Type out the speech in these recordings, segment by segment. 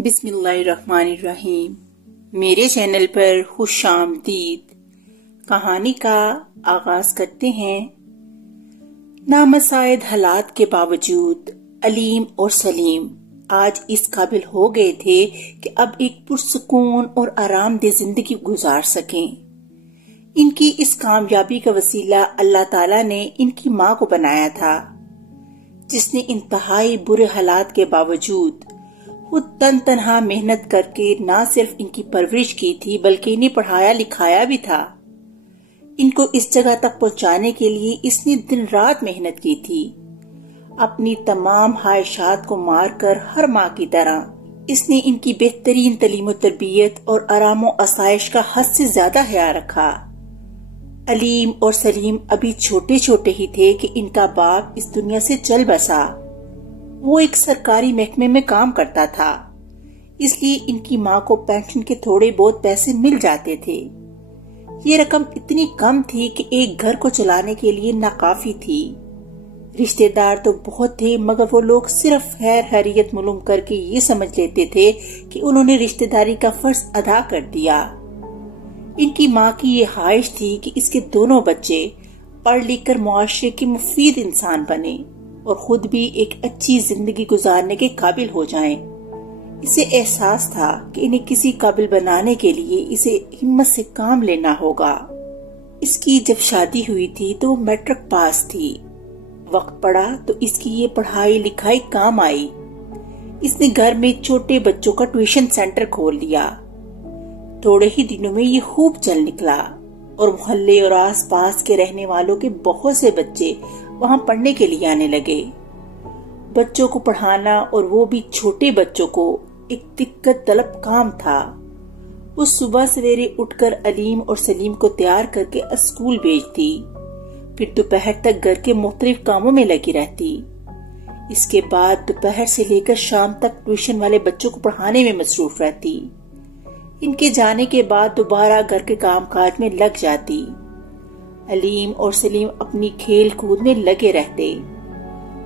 بسم اللہ الرحمن الرحیم۔ میرے چینل پر خوش آمدید۔ کہانی کا آغاز کرتے ہیں۔ نامساعد حالات کے باوجود علیم اور سلیم آج اس قابل ہو گئے تھے کہ اب ایک پرسکون اور آرام دہ زندگی گزار سکیں۔ ان کی اس کامیابی کا وسیلہ اللہ تعالیٰ نے ان کی ماں کو بنایا تھا، جس نے انتہائی برے حالات کے باوجود خود تنہا محنت کر کے نہ صرف ان کی پرورش کی تھی بلکہ انہیں پڑھایا لکھایا بھی تھا۔ ان کو اس جگہ تک پہنچانے کے لیے اس نے دن رات محنت کی تھی۔ اپنی تمام خواہشات کو مار کر ہر ماں کی طرح اس نے ان کی بہترین تعلیم و تربیت اور آرام و آسائش کا حد سے زیادہ خیال رکھا۔ علیم اور سلیم ابھی چھوٹے چھوٹے ہی تھے کہ ان کا باپ اس دنیا سے چل بسا۔ وہ ایک سرکاری محکمے میں کام کرتا تھا، اس لیے ان کی ماں کو پینشن کے تھوڑے بہت پیسے مل جاتے تھے۔ یہ رقم اتنی کم تھی کہ ایک گھر کو چلانے کے لیے ناکافی تھی۔ رشتہ دار تو بہت تھے مگر وہ لوگ صرف خیر خیریت معلوم کر کے یہ سمجھ لیتے تھے کہ انہوں نے رشتہ داری کا فرض ادا کر دیا۔ ان کی ماں کی یہ خواہش تھی کہ اس کے دونوں بچے پڑھ لکھ کر معاشرے کے مفید انسان بنے اور خود بھی ایک اچھی زندگی گزارنے کے قابل ہو جائیں۔ اسے احساس تھا کہ انہیں کسی قابل بنانے کے لیے اسے ہمت سے کام لینا ہوگا۔ اس کی جب شادی ہوئی تھی تو وہ میٹرک پاس تھی۔ وقت پڑا تو اس کی یہ پڑھائی لکھائی کام آئی۔ اس نے گھر میں چھوٹے بچوں کا ٹیوشن سینٹر کھول لیا۔ تھوڑے ہی دنوں میں یہ خوب چل نکلا اور محلے اور آس پاس کے رہنے والوں کے بہت سے بچے وہاں پڑھنے کے لیے آنے لگے۔ بچوں کو پڑھانا اور وہ بھی چھوٹے بچوں کو ایک دقت طلب کام تھا۔ وہ صبح سویرے اٹھ کر علیم اور سلیم کو تیار کر کے اسکول بھیجتی، پھر دوپہر تک گھر کے مختلف کاموں میں لگی رہتی۔ اس کے بعد دوپہر سے لے کر شام تک ٹیوشن والے بچوں کو پڑھانے میں مصروف رہتی۔ ان کے جانے کے بعد دوبارہ گھر کے کام کاج میں لگ جاتی۔ علیم اور سلیم اپنی کھیل کود میں لگے رہتے۔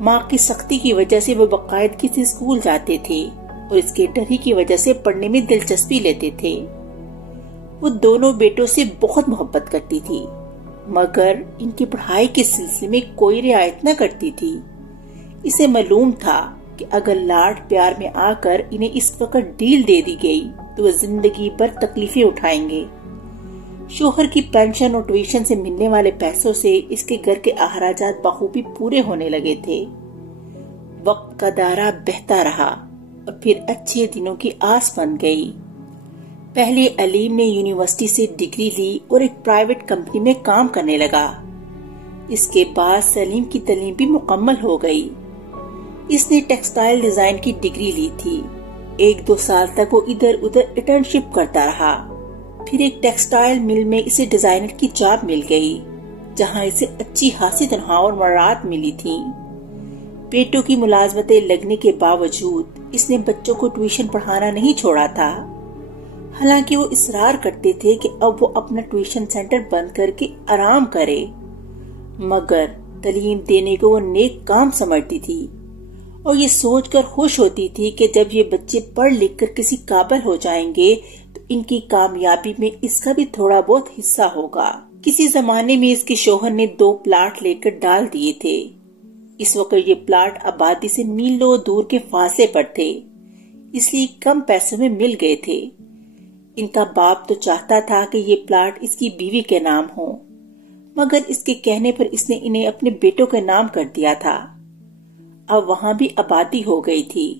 ماں کی سختی کی وجہ سے وہ باقاعدگی سے اسکول جاتے تھے اور اس کے ڈر ہی کی وجہ سے پڑھنے میں دلچسپی لیتے تھے۔ وہ دونوں بیٹوں سے بہت محبت کرتی تھی مگر ان کی پڑھائی کے سلسلے میں کوئی رعایت نہ کرتی تھی۔ اسے معلوم تھا کہ اگر لاڈ پیار میں آ کر انہیں اس وقت ڈیل دے دی گئی تو وہ زندگی بھر تکلیفیں اٹھائیں گے۔ شوہر کی پینشن اور ٹیوشن سے ملنے والے پیسوں سے اس کے گھر کے اخراجات بخوبی پورے ہونے لگے تھے۔ وقت کا دائرہ بہتا رہا اور پھر اچھے دنوں کی آس بن گئی۔ پہلے علیم نے یونیورسٹی سے ڈگری لی اور ایک پرائیویٹ کمپنی میں کام کرنے لگا۔ اس کے بعد سلیم کی تعلیم بھی مکمل ہو گئی۔ اس نے ٹیکسٹائل ڈیزائن کی ڈگری لی تھی۔ 1-2 سال تک وہ ادھر ادھر انٹرنشپ کرتا رہا۔ پھر ایک ٹیکسٹائل مل میں اسے ڈیزائنر کی جاب مل گئی، جہاں اسے اچھی خاصی تنخواہ اور مراعات ملی تھی۔ بیٹوں کی ملازمتیں لگنے کے باوجود اس نے بچوں کو ٹیوشن پڑھانا نہیں چھوڑا تھا۔ حالانکہ وہ اصرار کرتے تھے کہ اب وہ اپنا ٹیوشن سینٹر بند کر کے آرام کرے، مگر تعلیم دینے کو وہ نیک کام سمجھتی تھی اور یہ سوچ کر خوش ہوتی تھی کہ جب یہ بچے پڑھ لکھ کر کسی قابل ہو جائیں گے تو ان کی کامیابی میں اس کا بھی تھوڑا بہت حصہ ہوگا۔ کسی زمانے میں اس کے شوہر نے 2 پلاٹ لے کر ڈال دیے تھے۔ اس وقت یہ پلاٹ آبادی سے میلوں دور کے فاصلے پر تھے، اس لیے کم پیسوں میں مل گئے تھے۔ ان کا باپ تو چاہتا تھا کہ یہ پلاٹ اس کی بیوی کے نام ہو، مگر اس کے کہنے پر اس نے انہیں اپنے بیٹوں کے نام کر دیا تھا۔ اب وہاں بھی آبادی ہو گئی تھی۔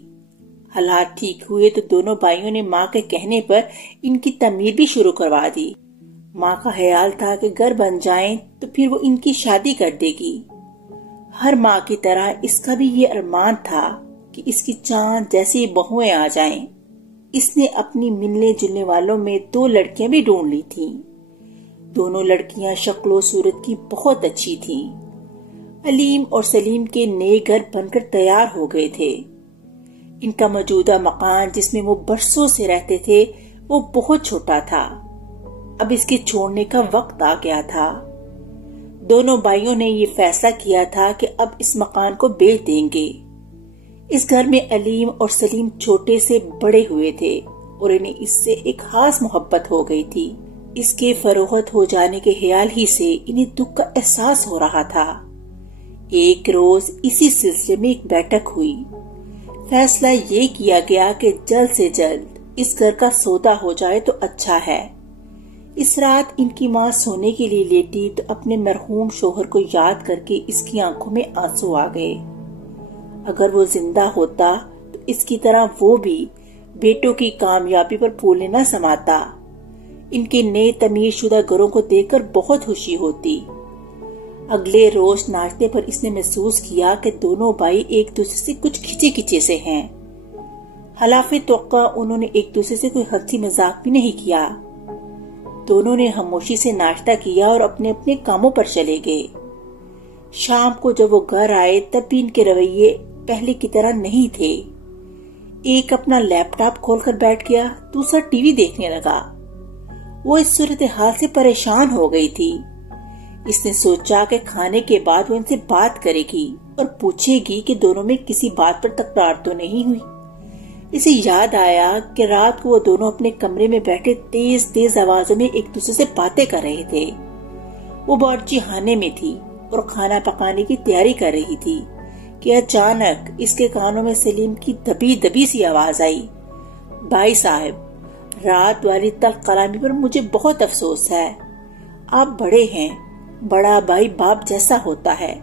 حالات ٹھیک ہوئے تو دونوں بھائیوں نے ماں کے کہنے پر ان کی تعمیر بھی شروع کروا دی۔ ماں کا خیال تھا کہ گھر بن جائیں تو پھر وہ ان کی شادی کر دے گی۔ ہر ماں کی طرح اس کا بھی یہ ارمان تھا کہ اس کی چاند جیسی بہویں آ جائیں۔ اس نے اپنی ملنے جلنے والوں میں 2 لڑکیاں بھی ڈھونڈ لی تھیں۔ دونوں لڑکیاں شکل و صورت کی بہت اچھی تھیں۔ علیم اور سلیم کے نئے گھر بن کر تیار ہو گئے تھے۔ ان کا موجودہ مکان جس میں وہ برسوں سے رہتے تھے وہ بہت چھوٹا تھا۔ اب اس کے چھوڑنے کا وقت آ گیا تھا۔ دونوں بھائیوں نے یہ فیصلہ کیا تھا کہ اب اس مکان کو بیچ دیں گے۔ اس گھر میں علیم اور سلیم چھوٹے سے بڑے ہوئے تھے اور انہیں اس سے ایک خاص محبت ہو گئی تھی۔ اس کے فروغت ہو جانے کے خیال ہی سے انہیں دکھ کا احساس ہو رہا تھا۔ ایک روز اسی سلسلے میں ایک بیٹھک ہوئی۔ فیصلہ یہ کیا گیا کہ جلد سے جلد اس گھر کا سودا ہو جائے تو اچھا ہے۔ اس رات ان کی ماں سونے کے لیے لیٹی تو اپنے مرحوم شوہر کو یاد کر کے اس کی آنکھوں میں آنسو آ گئے۔ اگر وہ زندہ ہوتا تو اس کی طرح وہ بھی بیٹوں کی کامیابی پر پھولے نہ سماتا۔ ان کے نئے تمیز شدہ گھروں کو دیکھ کر بہت خوشی ہوتی۔ اگلے روز ناشتے پر اس نے محسوس کیا کہ دونوں بھائی ایک دوسرے سے کچھ کھچے کھچے سے ہیں۔ خلاف توقع انہوں نے ایک دوسرے سے کوئی ہنسی مذاق بھی نہیں کیا۔ دونوں نے خاموشی سے ناشتہ کیا اور اپنے اپنے کاموں پر چلے گئے۔ شام کو جب وہ گھر آئے تب بھی ان کے رویے پہلے کی طرح نہیں تھے۔ ایک اپنا لیپ ٹاپ کھول کر بیٹھ گیا، دوسرا ٹی وی دیکھنے لگا۔ وہ اس صورتحال سے پریشان ہو گئی تھی۔ اس نے سوچا کہ کھانے کے بعد وہ ان سے بات کرے گی اور پوچھے گی کہ دونوں میں کسی بات پر تکرار تو نہیں ہوئی۔ اسے یاد آیا کہ رات کو وہ دونوں اپنے کمرے میں بیٹھے تیز تیز آوازوں میں ایک دوسرے سے باتیں کر رہے تھے۔ وہ باورچی خانے میں تھی اور کھانا پکانے کی تیاری کر رہی تھی کہ اچانک اس کے کانوں میں سلیم کی دبی دبی سی آواز آئی، بھائی صاحب، رات والی تلخ کلامی پر مجھے بہت افسوس ہے۔ آپ بڑے ہیں، بڑا بھائی باپ جیسا ہوتا ہے۔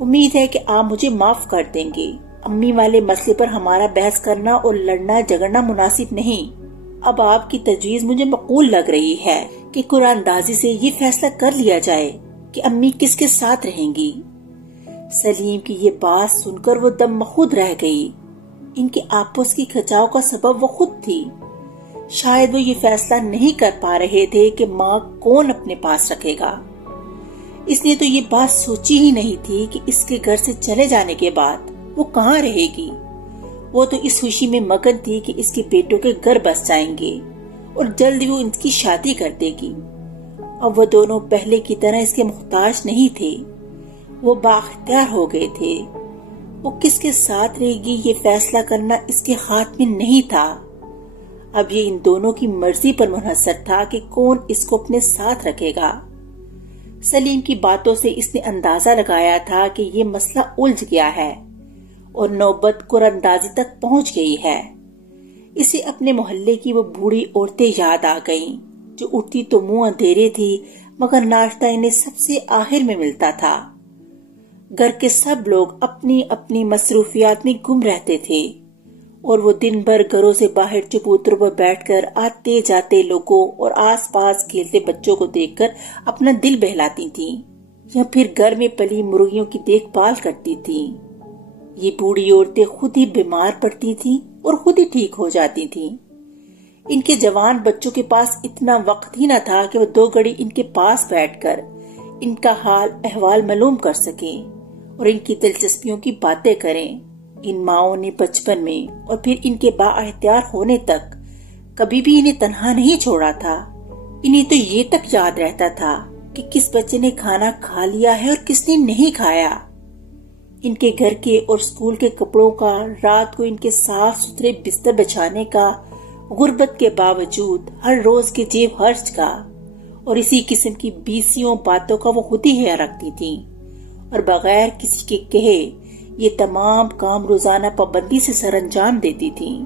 امید ہے کہ آپ مجھے معاف کر دیں گے۔ امی والے مسئلے پر ہمارا بحث کرنا اور لڑنا جھگڑنا مناسب نہیں۔ اب آپ کی تجویز مجھے معقول لگ رہی ہے کہ قرآن اندازی سے یہ فیصلہ کر لیا جائے کہ امی کس کے ساتھ رہیں گی۔ سلیم کی یہ بات سن کر وہ دم مخود رہ گئی۔ ان کے آپس کی کھچاؤ کا سبب وہ خود تھی۔ شاید وہ یہ فیصلہ نہیں کر پا رہے تھے کہ ماں کون اپنے پاس رکھے گا۔ اس نے تو یہ بات سوچی ہی نہیں تھی کہ اس کے گھر سے چلے جانے کے بعد وہ کہاں رہے گی۔ وہ تو اس خوشی میں مگن تھی کہ اس کے بیٹوں کے گھر بس جائیں گے اور جلد وہ ان کی شادی کر دے گی۔ اب وہ دونوں پہلے کی طرح اس کے محتاج نہیں تھے، وہ بااختیار ہو گئے تھے۔ وہ کس کے ساتھ رہے گی یہ فیصلہ کرنا اس کے ہاتھ میں نہیں تھا۔ اب یہ ان دونوں کی مرضی پر منحصر تھا کہ کون اس کو اپنے ساتھ رکھے گا۔ سلیم کی باتوں سے اس نے اندازہ لگایا تھا کہ یہ مسئلہ الجھ گیا ہے اور نوبت قرآن اندازی تک پہنچ گئی ہے۔ اسے اپنے محلے کی وہ بوڑھی عورتیں یاد آ گئیں جو اٹھتی تو منہ اندھیرے تھی مگر ناشتہ انہیں سب سے آخر میں ملتا تھا۔ گھر کے سب لوگ اپنی اپنی مصروفیات میں گم رہتے تھے اور وہ دن بھر گھروں سے باہر چبوتروں پر بیٹھ کر آتے جاتے لوگوں اور آس پاس کھیلتے بچوں کو دیکھ کر اپنا دل بہلاتی تھیں یا پھر گھر میں پلی مرغیوں کی دیکھ بھال کرتی تھیں۔ یہ بوڑھی عورتیں خود ہی بیمار پڑتی تھیں اور خود ہی ٹھیک ہو جاتی تھیں۔ ان کے جوان بچوں کے پاس اتنا وقت ہی نہ تھا کہ وہ 2 گھڑی ان کے پاس بیٹھ کر ان کا حال احوال معلوم کر سکیں اور ان کی دلچسپیوں کی باتیں کریں۔ ان ماؤں نے بچپن میں اور پھر ان کے بااختیار ہونے تک کبھی بھی انہیں تنہا نہیں چھوڑا تھا۔ انہیں تو یہ تک یاد رہتا تھا کہ کس بچے نے کھانا کھا لیا ہے اور کس نے نہیں کھایا۔ ان کے گھر کے اور اسکول کے کپڑوں کا، رات کو ان کے صاف ستھرے بستر بچھانے کا، غربت کے باوجود ہر روز کے جیب خرچ کا اور اسی قسم کی بیسیوں باتوں کا وہ خود ہی خیال رکھتی تھیں اور بغیر کسی کے کہے یہ تمام کام روزانہ پابندی سے سر انجام دیتی تھیں۔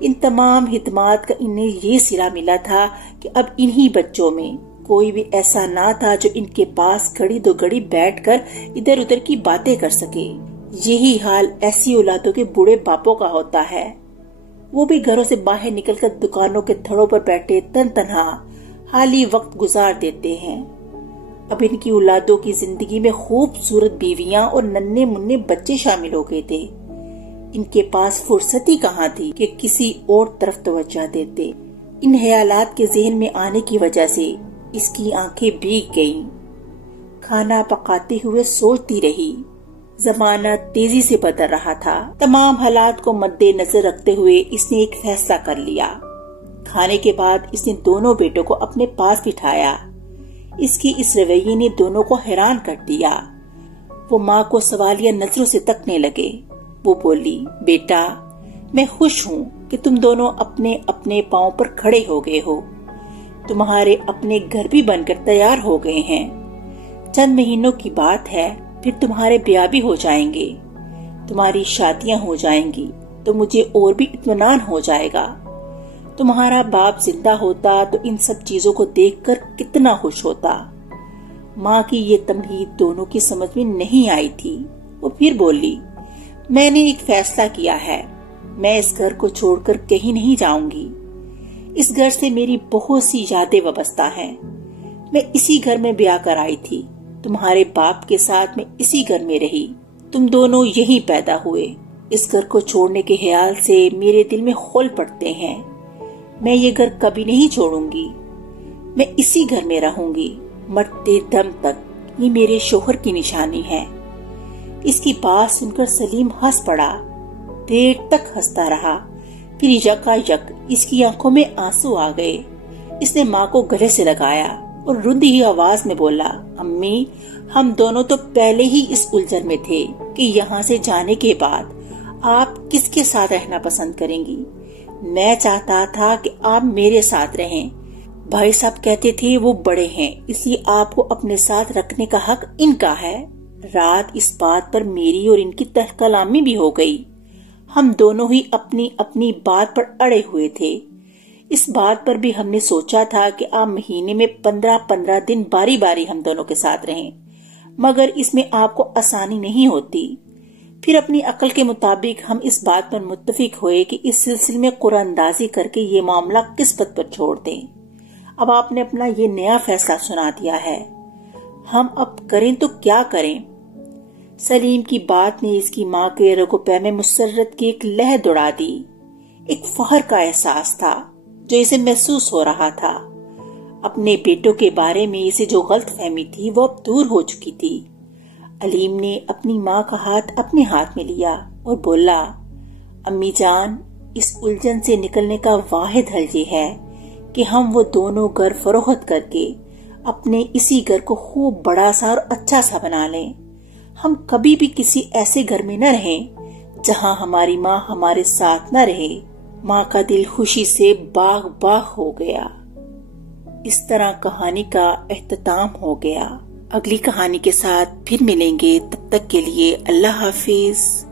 ان تمام خدمات کا انہیں یہ صلہ ملا تھا کہ اب انہی بچوں میں کوئی بھی ایسا نہ تھا جو ان کے پاس گھڑی 2 گھڑی بیٹھ کر ادھر ادھر کی باتیں کر سکے۔ یہی حال ایسی اولادوں کے بوڑھے باپوں کا ہوتا ہے۔ وہ بھی گھروں سے باہر نکل کر دکانوں کے تھڑوں پر بیٹھے تنہا حالی وقت گزار دیتے ہیں۔ اب ان کی اولادوں کی زندگی میں خوبصورت بیویاں اور ننھے منھے بچے شامل ہو گئے تھے۔ ان کے پاس فرصت ہی کہاں تھی کہ کسی اور طرف توجہ دیتے۔ ان خیالات کے ذہن میں آنے کی وجہ سے اس کی آنکھیں بھیگ گئیں۔ کھانا پکاتے ہوئے سوچتی رہی۔ زمانہ تیزی سے بدل رہا تھا۔ تمام حالات کو مد نظر رکھتے ہوئے اس نے ایک فیصلہ کر لیا۔ کھانے کے بعد اس نے دونوں بیٹوں کو اپنے پاس بٹھایا۔ اس کی اس رویے نے دونوں کو حیران کر دیا۔ وہ ماں کو سوالیہ نظروں سے تکنے لگے۔ وہ بولی، بیٹا میں خوش ہوں کہ تم دونوں اپنے اپنے پاؤں پر کھڑے ہو گئے ہو، تمہارے اپنے گھر بھی بن کر تیار ہو گئے ہیں، چند مہینوں کی بات ہے پھر تمہارے بیاہ بھی ہو جائیں گے، تمہاری شادیاں ہو جائیں گی تو مجھے اور بھی اطمینان ہو جائے گا۔ تمہارا باپ زندہ ہوتا تو ان سب چیزوں کو دیکھ کر کتنا خوش ہوتا۔ ماں کی یہ تمہید دونوں کی سمجھ میں نہیں آئی تھی۔ وہ پھر بولی، میں نے ایک فیصلہ کیا ہے، میں اس گھر کو چھوڑ کر کہیں نہیں جاؤں گی۔ اس گھر سے میری بہت سی یادیں وابستہ ہیں۔ میں اسی گھر میں بیاہ کر آئی تھی، تمہارے باپ کے ساتھ میں اسی گھر میں رہی، تم دونوں یہی پیدا ہوئے۔ اس گھر کو چھوڑنے کے خیال سے میرے دل میں خول پڑتے ہیں۔ میں یہ گھر کبھی نہیں چھوڑوں گی، میں اسی گھر میں رہوں گی مرتے دم تک، یہ میرے شوہر کی نشانی ہے۔ اس کی بات سن کر سلیم ہنس پڑا، دیر تک ہنستا رہا، پھر یکا یک اس کی آنکھوں میں آنسو آ گئے۔ اس نے ماں کو گلے سے لگایا اور رندی ہوئی آواز میں بولا، امی ہم دونوں تو پہلے ہی اس الجھن میں تھے کہ یہاں سے جانے کے بعد آپ کس کے ساتھ رہنا پسند کریں گی۔ میں چاہتا تھا کہ آپ میرے ساتھ رہیں، بھائی صاحب کہتے تھے وہ بڑے ہیں اس لیے آپ کو اپنے ساتھ رکھنے کا حق ان کا ہے۔ رات اس بات پر میری اور ان کی تلخ کلامی بھی ہو گئی۔ ہم دونوں ہی اپنی اپنی بات پر اڑے ہوئے تھے۔ اس بات پر بھی ہم نے سوچا تھا کہ آپ مہینے میں 15 دن باری باری ہم دونوں کے ساتھ رہیں، مگر اس میں آپ کو آسانی نہیں ہوتی۔ پھر اپنی عقل کے مطابق ہم اس بات پر متفق ہوئے کہ اس سلسلے میں قرآن اندازی کر کے یہ معاملہ قسمت پر چھوڑ دیں۔ اب آپ نے اپنا یہ نیا فیصلہ سنا دیا ہے، ہم اب کریں تو کیا کریں؟ سلیم کی بات نے اس کی ماں کے رگو پے میں مسرت کی ایک لہر دوڑا دی۔ ایک فخر کا احساس تھا جو اسے محسوس ہو رہا تھا۔ اپنے بیٹوں کے بارے میں اسے جو غلط فہمی تھی وہ اب دور ہو چکی تھی۔ علیم نے اپنی ماں کا ہاتھ اپنے ہاتھ میں لیا اور بولا، امی جان اس الجھن سے نکلنے کا واحد حل یہ ہے کہ ہم وہ دونوں گھر فروخت کر کے اپنے اسی گھر کو خوب بڑا سا اور اچھا سا بنا لیں۔ ہم کبھی بھی کسی ایسے گھر میں نہ رہیں جہاں ہماری ماں ہمارے ساتھ نہ رہے۔ ماں کا دل خوشی سے باغ باغ ہو گیا۔ اس طرح کہانی کا اختتام ہو گیا۔ اگلی کہانی کے ساتھ پھر ملیں گے، تب تک کے لیے اللہ حافظ۔